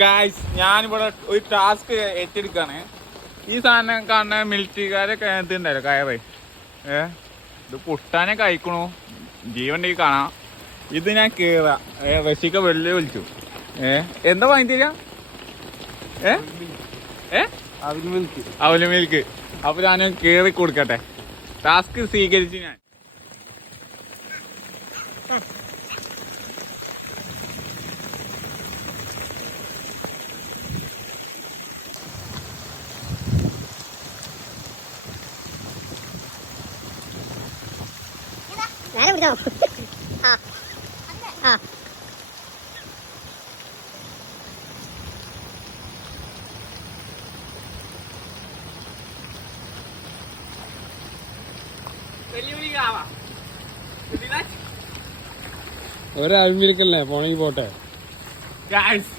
Guys ഞാനിവിടെ ഒരു task ഏറ്റെടുക്കാണ്. ഈ സാധനം കാണുന്ന മിലിറ്ററിക്കാരൊക്കെ ഇതുണ്ടല്ലോ കയറ് ഇത് പൊട്ടാനെ കഴിക്കണു ജീവൻ്റെ കാണാം. ഇത് ഞാൻ കേറാ റഷിക്ക വെള്ളി വിളിച്ചു എന്താ വാങ്ങി തരാ അവല് മിൽക്ക്. അപ്പൊ ഞാൻ കേറി കൊടുക്കട്ടെ. ടാസ്ക് സ്വീകരിച്ചു ഞാൻ. നേരെ പിടിച്ചോ. ഒരാഴ്മിരിക്കല്ലേ പോണെങ്കി പോട്ടെ. ഗായ്സ്